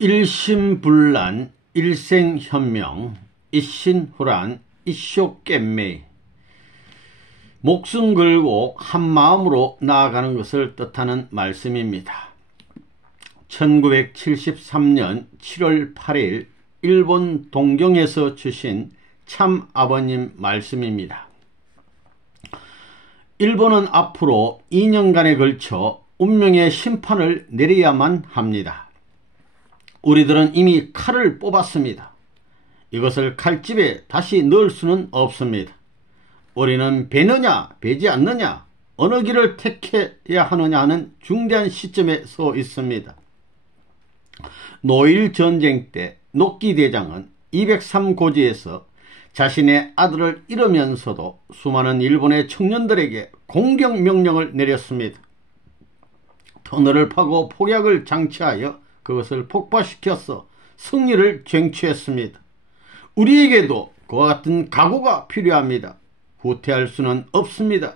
일심불란 일생현명 이신후란 이쇼깹매 목숨 걸고 한마음으로 나아가는 것을 뜻하는 말씀입니다. 1973년 7월 8일 일본 동경에서 주신 참 아버님 말씀입니다. 일본은 앞으로 2년간에 걸쳐 운명의 심판을 내려야만 합니다. 우리들은 이미 칼을 뽑았습니다. 이것을 칼집에 다시 넣을 수는 없습니다. 우리는 베느냐 베지 않느냐 어느 길을 택해야 하느냐 하는 중대한 시점에 서 있습니다. 노일 전쟁 때 녹기 대장은 203고지에서 자신의 아들을 잃으면서도 수많은 일본의 청년들에게 공격 명령을 내렸습니다. 터널을 파고 폭약을 장치하여 그것을 폭파시켜서 승리를 쟁취했습니다. 우리에게도 그와 같은 각오가 필요합니다. 후퇴할 수는 없습니다.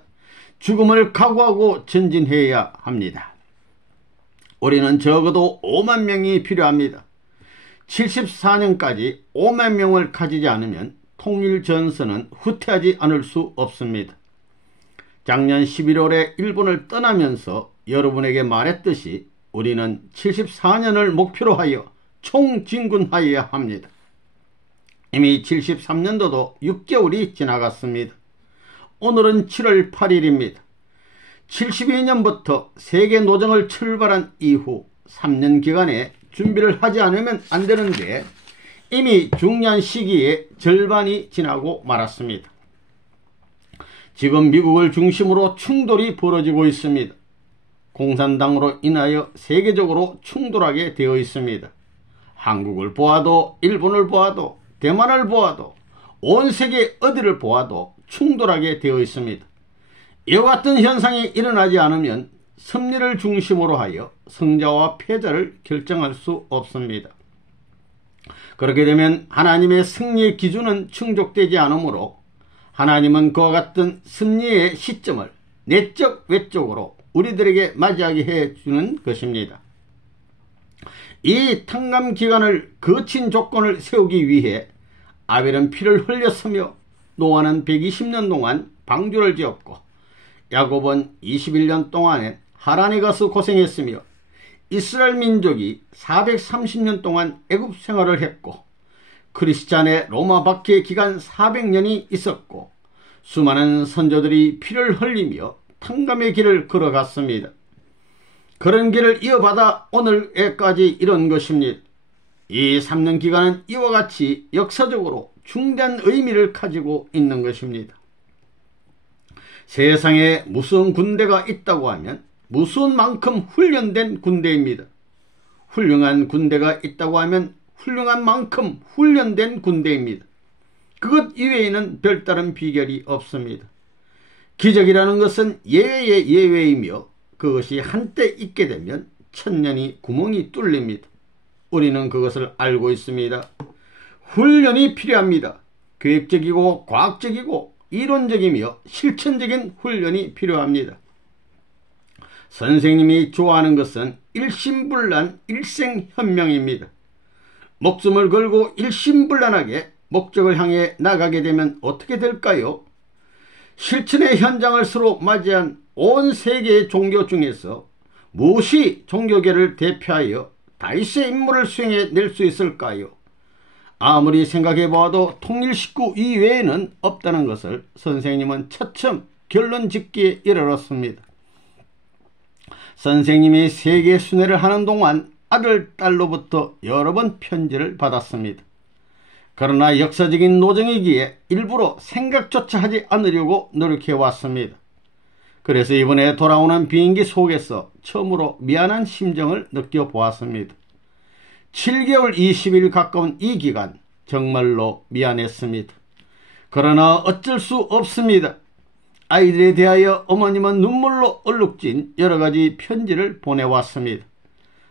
죽음을 각오하고 전진해야 합니다. 우리는 적어도 5만 명이 필요합니다. 74년까지 5만 명을 가지지 않으면 통일전선은 후퇴하지 않을 수 없습니다. 작년 11월에 일본을 떠나면서 여러분에게 말했듯이 우리는 74년을 목표로 하여 총진군하여야 합니다. 이미 73년도도 6개월이 지나갔습니다. 오늘은 7월 8일입니다. 72년부터 세계노정을 출발한 이후 3년 기간에 준비를 하지 않으면 안 되는데 이미 중요한 시기에 절반이 지나고 말았습니다. 지금 미국을 중심으로 충돌이 벌어지고 있습니다. 공산당으로 인하여 세계적으로 충돌하게 되어 있습니다. 한국을 보아도 일본을 보아도 대만을 보아도 온 세계 어디를 보아도 충돌하게 되어 있습니다. 이와 같은 현상이 일어나지 않으면 섭리를 중심으로 하여 승자와 패자를 결정할 수 없습니다. 그렇게 되면 하나님의 승리의 기준은 충족되지 않으므로 하나님은 그와 같은 승리의 시점을 내적 외적으로 우리들에게 맞이하게 해주는 것입니다. 이 탕감 기간을 거친 조건을 세우기 위해 아벨은 피를 흘렸으며 노아는 120년 동안 방주를 지었고 야곱은 21년 동안에 하란에 가서 고생했으며 이스라엘 민족이 430년 동안 애굽 생활을 했고 크리스찬의 로마 박해 기간 400년이 있었고 수많은 선조들이 피를 흘리며 탕감의 길을 걸어갔습니다. 그런 길을 이어받아 오늘에까지 이런 것입니다. 이 3년 기간은 이와 같이 역사적으로 중대한 의미를 가지고 있는 것입니다. 세상에 무슨 군대가 있다고 하면 무슨 만큼 훈련된 군대입니다. 훌륭한 군대가 있다고 하면 훌륭한 만큼 훈련된 군대입니다. 그것 이외에는 별다른 비결이 없습니다. 기적이라는 것은 예외의 예외이며 그것이 한때 있게 되면 천년이 구멍이 뚫립니다. 우리는 그것을 알고 있습니다. 훈련이 필요합니다. 계획적이고 과학적이고 이론적이며 실천적인 훈련이 필요합니다. 선생님이 좋아하는 것은 일심불란 일생현명입니다. 목숨을 걸고 일심불란하게 목적을 향해 나가게 되면 어떻게 될까요? 실천의 현장을 서로 맞이한 온 세계의 종교 중에서 무엇이 종교계를 대표하여 다윗의 임무를 수행해낼 수 있을까요? 아무리 생각해봐도 통일식구 이외에는 없다는 것을 선생님은 차츰 결론 짓기에 이르렀습니다. 선생님이 세계 순회를 하는 동안 아들, 딸로부터 여러 번 편지를 받았습니다. 그러나 역사적인 노정이기에 일부러 생각조차 하지 않으려고 노력해왔습니다. 그래서 이번에 돌아오는 비행기 속에서 처음으로 미안한 심정을 느껴보았습니다. 7개월 20일 가까운 이 기간 정말로 미안했습니다. 그러나 어쩔 수 없습니다. 아이들에 대하여 어머님은 눈물로 얼룩진 여러가지 편지를 보내왔습니다.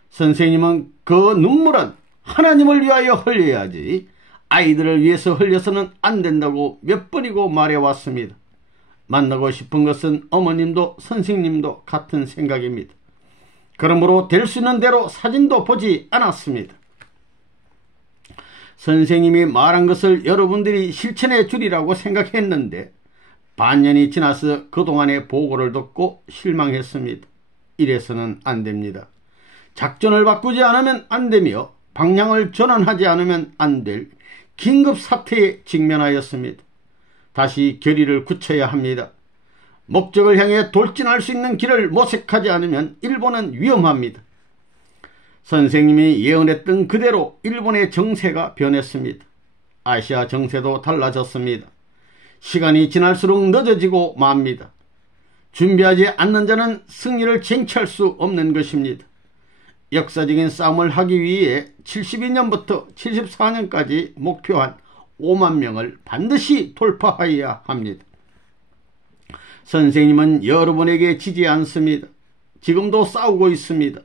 선생님은 그 눈물은 하나님을 위하여 흘려야지 아이들을 위해서 흘려서는 안 된다고 몇 번이고 말해왔습니다. 만나고 싶은 것은 어머님도 선생님도 같은 생각입니다. 그러므로 될 수 있는 대로 사진도 보지 않았습니다. 선생님이 말한 것을 여러분들이 실천해 주리라고 생각했는데 반년이 지나서 그동안의 보고를 듣고 실망했습니다. 이래서는 안 됩니다. 작전을 바꾸지 않으면 안 되며 방향을 전환하지 않으면 안 될 긴급 사태에 직면하였습니다. 다시 결의를 굳혀야 합니다. 목적을 향해 돌진할 수 있는 길을 모색하지 않으면 일본은 위험합니다. 선생님이 예언했던 그대로 일본의 정세가 변했습니다. 아시아 정세도 달라졌습니다. 시간이 지날수록 늦어지고 맙니다. 준비하지 않는 자는 승리를 쟁취할 수 없는 것입니다. 역사적인 싸움을 하기 위해 72년부터 74년까지 목표한 5만 명을 반드시 돌파해야 합니다. 선생님은 여러분에게 지지 않습니다. 지금도 싸우고 있습니다.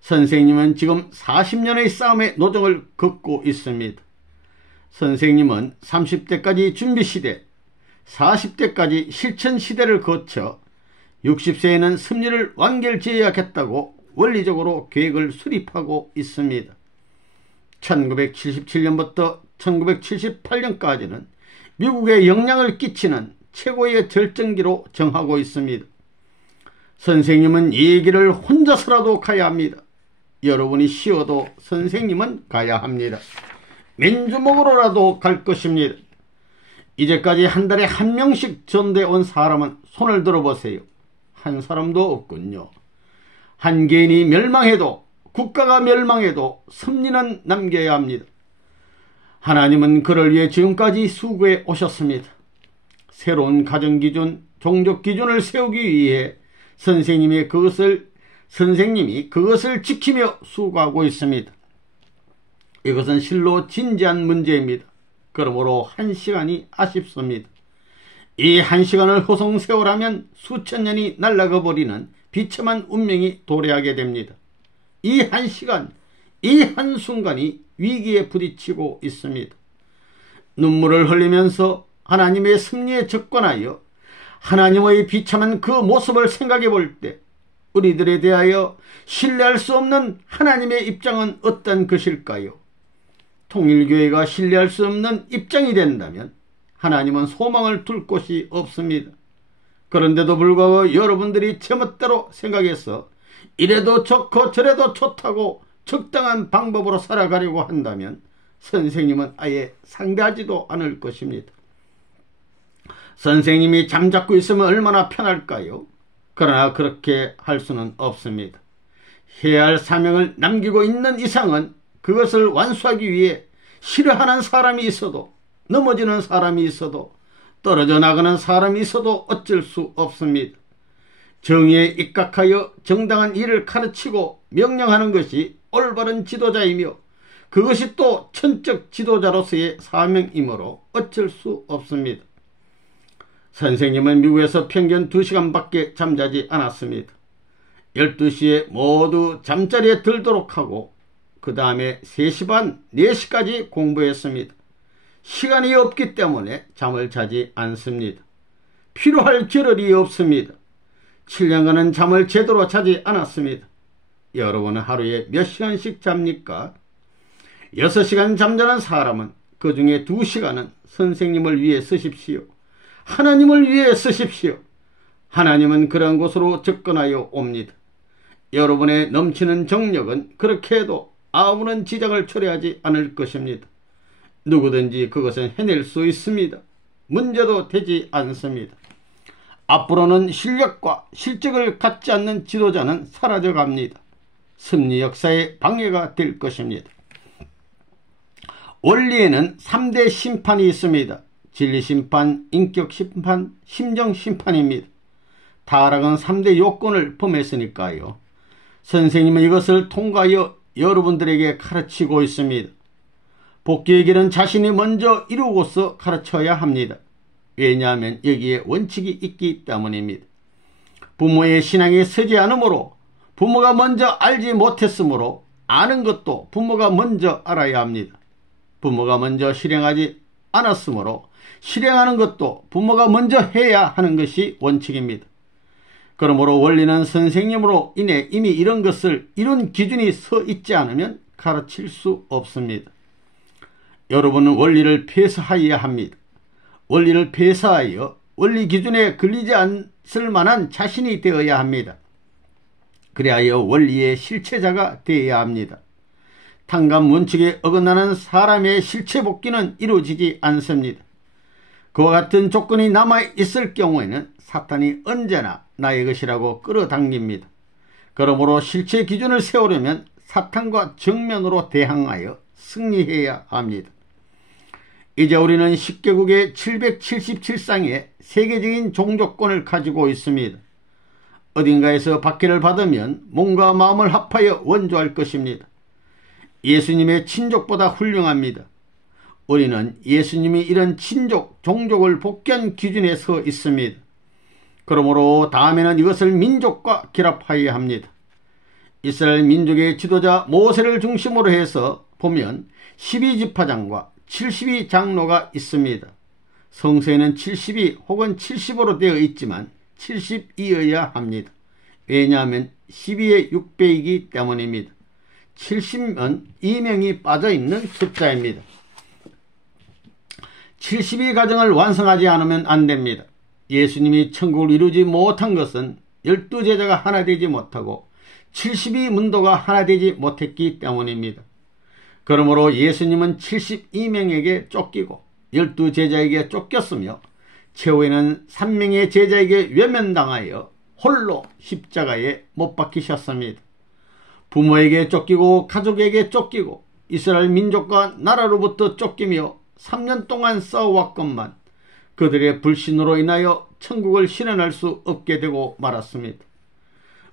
선생님은 지금 40년의 싸움의 노정을 걷고 있습니다. 선생님은 30대까지 준비시대, 40대까지 실천시대를 거쳐 60세에는 승리를 완결지어야겠다고 원리적으로 계획을 수립하고 있습니다. 1977년부터 1978년까지는 미국에 영향을 끼치는 최고의 절정기로 정하고 있습니다. 선생님은 이 길을 혼자서라도 가야 합니다. 여러분이 쉬어도 선생님은 가야 합니다. 맨주먹으로라도 갈 것입니다. 이제까지 한 달에 한 명씩 전대 온 사람은 손을 들어보세요. 한 사람도 없군요. 한 개인이 멸망해도, 국가가 멸망해도 섭리는 남겨야 합니다. 하나님은 그를 위해 지금까지 수고해 오셨습니다. 새로운 가정기준, 종족기준을 세우기 위해 선생님이 그것을 지키며 수고하고 있습니다. 이것은 실로 진지한 문제입니다. 그러므로 한 시간이 아쉽습니다. 이 한 시간을 허송세월하면 수천 년이 날아가 버리는 비참한 운명이 도래하게 됩니다. 이 한 시간, 이 한순간이 위기에 부딪히고 있습니다. 눈물을 흘리면서 하나님의 섭리에 접근하여 하나님의 비참한 그 모습을 생각해 볼 때 우리들에 대하여 신뢰할 수 없는 하나님의 입장은 어떤 것일까요? 통일교회가 신뢰할 수 없는 입장이 된다면 하나님은 소망을 둘 곳이 없습니다. 그런데도 불구하고 여러분들이 제멋대로 생각해서 이래도 좋고 저래도 좋다고 적당한 방법으로 살아가려고 한다면 선생님은 아예 상대하지도 않을 것입니다. 선생님이 잠자고 있으면 얼마나 편할까요? 그러나 그렇게 할 수는 없습니다. 해야 할 사명을 남기고 있는 이상은 그것을 완수하기 위해 싫어하는 사람이 있어도, 넘어지는 사람이 있어도, 떨어져 나가는 사람이 있어도 어쩔 수 없습니다. 정의에 입각하여 정당한 일을 가르치고 명령하는 것이 올바른 지도자이며 그것이 또 천적 지도자로서의 사명이므로 어쩔 수 없습니다. 선생님은 미국에서 평균 2시간밖에 잠자지 않았습니다. 12시에 모두 잠자리에 들도록 하고 그 다음에 3시 반, 4시까지 공부했습니다. 시간이 없기 때문에 잠을 자지 않습니다. 필요할 겨를이 없습니다. 7년간은 잠을 제대로 자지 않았습니다. 여러분은 하루에 몇 시간씩 잡니까? 6시간 잠자는 사람은 그 중에 2시간은 선생님을 위해 쓰십시오. 하나님을 위해 쓰십시오. 하나님은 그런 곳으로 접근하여 옵니다. 여러분의 넘치는 정력은 그렇게 해도 아무런 지장을 초래하지 않을 것입니다. 누구든지 그것은 해낼 수 있습니다. 문제도 되지 않습니다. 앞으로는 실력과 실적을 갖지 않는 지도자는 사라져갑니다. 섭리 역사의 방해가 될 것입니다. 원리에는 3대 심판이 있습니다. 진리심판, 인격심판, 심정심판입니다. 타락은 3대 요건을 범했으니까요. 선생님은 이것을 통과하여 여러분들에게 가르치고 있습니다. 복귀의 길은 자신이 먼저 이루고서 가르쳐야 합니다. 왜냐하면 여기에 원칙이 있기 때문입니다. 부모의 신앙이 서지 않으므로 부모가 먼저 알지 못했으므로 아는 것도 부모가 먼저 알아야 합니다. 부모가 먼저 실행하지 않았으므로 실행하는 것도 부모가 먼저 해야 하는 것이 원칙입니다. 그러므로 원리는 선생님으로 인해 이미 이런 기준이 서 있지 않으면 가르칠 수 없습니다. 여러분은 원리를 폐쇄하여야 합니다. 원리를 폐쇄하여 원리 기준에 걸리지 않을 만한 자신이 되어야 합니다. 그리하여 원리의 실체자가 되어야 합니다. 탕감 원칙에 어긋나는 사람의 실체 복귀는 이루어지지 않습니다. 그와 같은 조건이 남아있을 경우에는 사탄이 언제나 나의 것이라고 끌어당깁니다. 그러므로 실체 기준을 세우려면 사탄과 정면으로 대항하여 승리해야 합니다. 이제 우리는 10개국의 777상의 세계적인 종교권을 가지고 있습니다. 어딘가에서 박해를 받으면 몸과 마음을 합하여 원조할 것입니다. 예수님의 친족보다 훌륭합니다. 우리는 예수님이 이런 친족, 종족을 복귀한 기준에 서 있습니다. 그러므로 다음에는 이것을 민족과 결합하여야 합니다. 이스라엘 민족의 지도자 모세를 중심으로 해서 보면 12지파장과 72장로가 있습니다. 성서에는 72 혹은 70으로 되어 있지만 70이어야 합니다. 왜냐하면 12의 6배이기 때문입니다. 70은 2명이 빠져있는 숫자입니다. 72가정을 완성하지 않으면 안됩니다. 예수님이 천국을 이루지 못한 것은 12제자가 하나 되지 못하고 72문도가 하나 되지 못했기 때문입니다. 그러므로 예수님은 72명에게 쫓기고 12제자에게 쫓겼으며 최후에는 3명의 제자에게 외면당하여 홀로 십자가에 못 박히셨습니다. 부모에게 쫓기고 가족에게 쫓기고 이스라엘 민족과 나라로부터 쫓기며 3년 동안 싸워왔건만 그들의 불신으로 인하여 천국을 실현할 수 없게 되고 말았습니다.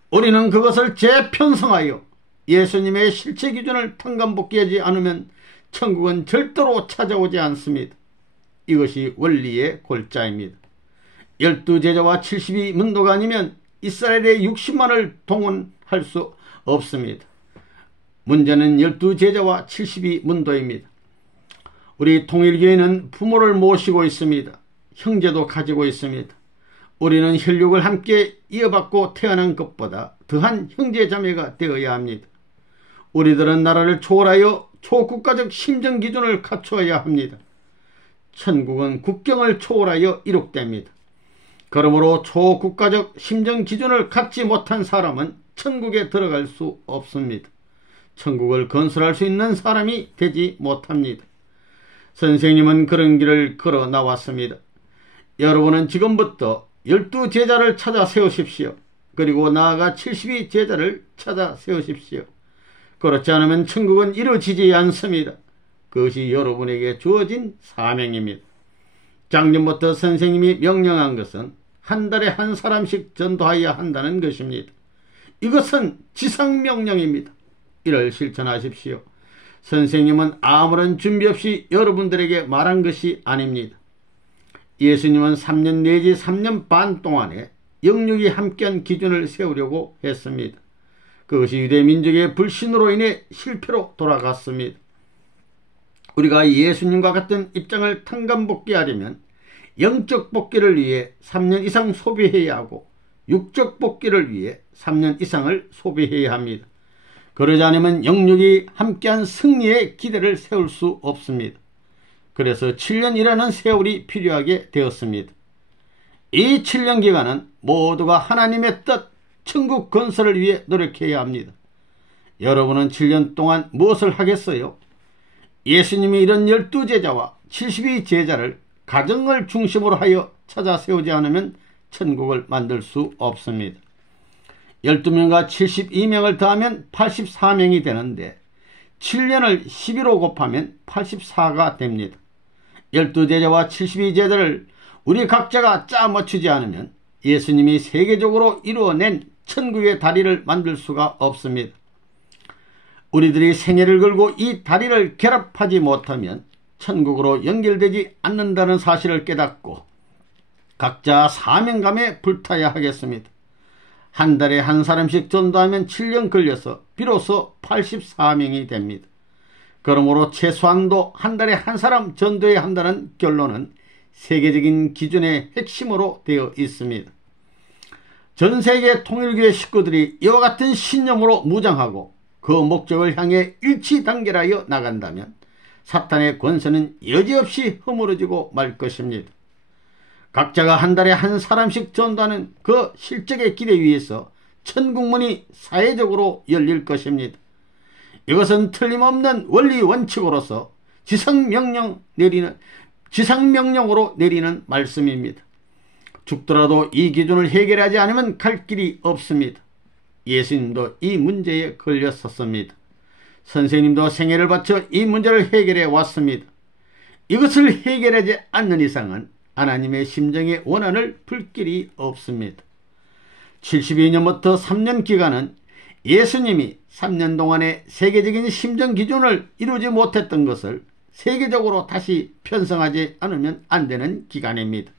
우리는 그것을 재편성하여 예수님의 실체 기준을 탕감복귀하지 않으면 천국은 절대로 찾아오지 않습니다. 이것이 원리의 골자입니다. 12제자와 72문도가 아니면 이스라엘의 60만을 동원할 수 없습니다. 문제는 12제자와 72문도입니다. 우리 통일교회는 부모를 모시고 있습니다. 형제도 가지고 있습니다. 우리는 혈육을 함께 이어받고 태어난 것보다 더한 형제자매가 되어야 합니다. 우리들은 나라를 초월하여 초국가적 심정기준을 갖추어야 합니다. 천국은 국경을 초월하여 이룩됩니다. 그러므로 초국가적 심정기준을 갖지 못한 사람은 천국에 들어갈 수 없습니다. 천국을 건설할 수 있는 사람이 되지 못합니다. 선생님은 그런 길을 걸어 나왔습니다. 여러분은 지금부터 12제자를 찾아 세우십시오. 그리고 나아가 72제자를 찾아 세우십시오. 그렇지 않으면 천국은 이루어지지 않습니다. 그것이 여러분에게 주어진 사명입니다. 작년부터 선생님이 명령한 것은 한 달에 한 사람씩 전도하여야 한다는 것입니다. 이것은 지상명령입니다. 이를 실천하십시오. 선생님은 아무런 준비 없이 여러분들에게 말한 것이 아닙니다. 예수님은 3년 내지 3년 반 동안에 영육이 함께한 기준을 세우려고 했습니다. 그것이 유대민족의 불신으로 인해 실패로 돌아갔습니다. 우리가 예수님과 같은 입장을 탕감복귀하려면 영적 복귀를 위해 3년 이상 소비해야 하고 육적 복귀를 위해 3년 이상을 소비해야 합니다. 그러지 않으면 영육이 함께한 승리의 기대를 세울 수 없습니다. 그래서 7년이라는 세월이 필요하게 되었습니다. 이 7년 기간은 모두가 하나님의 뜻, 천국 건설을 위해 노력해야 합니다. 여러분은 7년 동안 무엇을 하겠어요? 예수님이 이런 12제자와 72제자를 가정을 중심으로 하여 찾아 세우지 않으면 천국을 만들 수 없습니다. 12명과 72명을 더하면 84명이 되는데 7년을 12로 곱하면 84가 됩니다. 12제자와 72제자를 우리 각자가 짜 맞추지 않으면 예수님이 세계적으로 이루어낸 천국의 다리를 만들 수가 없습니다. 우리들이 생애를 걸고 이 다리를 결합하지 못하면 천국으로 연결되지 않는다는 사실을 깨닫고 각자 사명감에 불타야 하겠습니다. 한 달에 한 사람씩 전도하면 7년 걸려서 비로소 84명이 됩니다. 그러므로 최소한도 한 달에 한 사람 전도해야 한다는 결론은 세계적인 기준의 핵심으로 되어 있습니다. 전 세계 통일교회 식구들이 이와 같은 신념으로 무장하고 그 목적을 향해 일치단결하여 나간다면 사탄의 권세는 여지없이 허물어지고 말 것입니다. 각자가 한 달에 한 사람씩 전도하는 그 실적의 기대 위에서 천국문이 사회적으로 열릴 것입니다. 이것은 틀림없는 원리 원칙으로서 지상명령으로 내리는 말씀입니다. 죽더라도 이 기준을 해결하지 않으면 갈 길이 없습니다. 예수님도 이 문제에 걸렸었습니다. 선생님도 생애를 바쳐 이 문제를 해결해 왔습니다. 이것을 해결하지 않는 이상은 하나님의 심정의 원한을 풀 길이 없습니다. 72년부터 3년 기간은 예수님이 3년 동안의 세계적인 심정 기준을 이루지 못했던 것을 세계적으로 다시 편성하지 않으면 안 되는 기간입니다.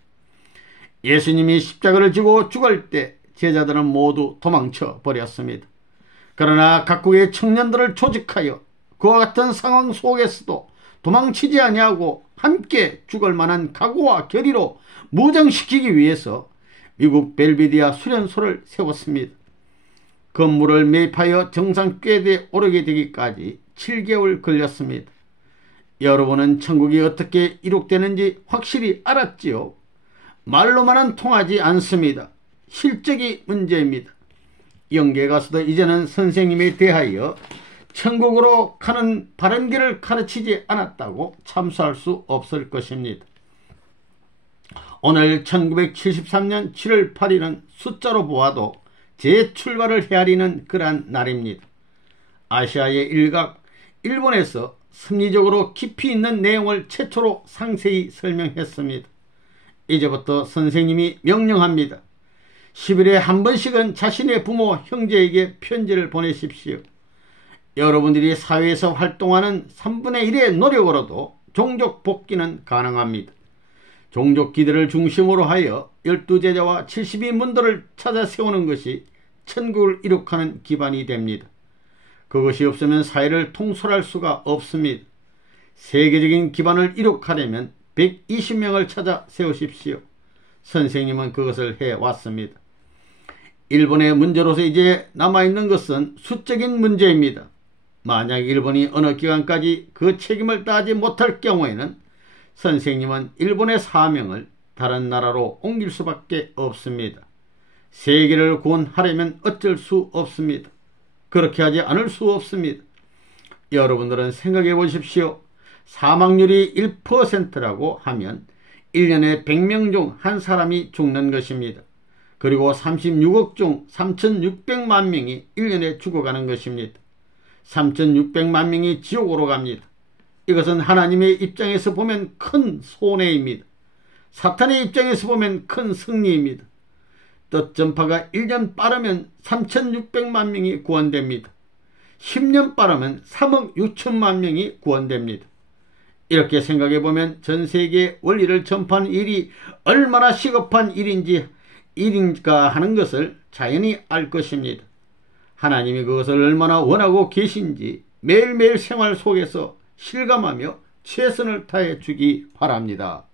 예수님이 십자가를 지고 죽을 때 제자들은 모두 도망쳐 버렸습니다. 그러나 각국의 청년들을 조직하여 그와 같은 상황 속에서도 도망치지 아니하고 함께 죽을 만한 각오와 결의로 무장시키기 위해서 미국 벨비디아 수련소를 세웠습니다. 건물을 매입하여 정상 궤도에 오르게 되기까지 7개월 걸렸습니다. 여러분은 천국이 어떻게 이룩되는지 확실히 알았지요? 말로만은 통하지 않습니다. 실적이 문제입니다. 영계 가서도 이제는 선생님에 대하여 천국으로 가는 바른 길을 가르치지 않았다고 참수할 수 없을 것입니다. 오늘 1973년 7월 8일은 숫자로 보아도 재출발을 헤아리는 그러한 날입니다. 아시아의 일각, 일본에서 심리적으로 깊이 있는 내용을 최초로 상세히 설명했습니다. 이제부터 선생님이 명령합니다. 10일에 한 번씩은 자신의 부모, 형제에게 편지를 보내십시오. 여러분들이 사회에서 활동하는 3분의 1의 노력으로도 종족 복귀는 가능합니다. 종족 기대를 중심으로 하여 12제자와 72문도를 찾아 세우는 것이 천국을 이룩하는 기반이 됩니다. 그것이 없으면 사회를 통솔할 수가 없습니다. 세계적인 기반을 이룩하려면 120명을 찾아 세우십시오. 선생님은 그것을 해왔습니다. 일본의 문제로서 이제 남아있는 것은 수적인 문제입니다. 만약 일본이 어느 기간까지 그 책임을 다하지 못할 경우에는 선생님은 일본의 사명을 다른 나라로 옮길 수밖에 없습니다. 세계를 구원하려면 어쩔 수 없습니다. 그렇게 하지 않을 수 없습니다. 여러분들은 생각해 보십시오. 사망률이 1%라고 하면 1년에 100명 중 한 사람이 죽는 것입니다. 그리고 36억 중 3,600만 명이 1년에 죽어가는 것입니다. 3,600만 명이 지옥으로 갑니다. 이것은 하나님의 입장에서 보면 큰 손해입니다. 사탄의 입장에서 보면 큰 승리입니다. 뜻 전파가 1년 빠르면 3,600만 명이 구원됩니다. 10년 빠르면 3억 6천만 명이 구원됩니다. 이렇게 생각해 보면 전 세계의 원리를 전파하는 일이 얼마나 시급한 일인가 하는 것을 자연히 알 것입니다. 하나님이 그것을 얼마나 원하고 계신지 매일매일 생활 속에서 실감하며 최선을 다해 주기 바랍니다.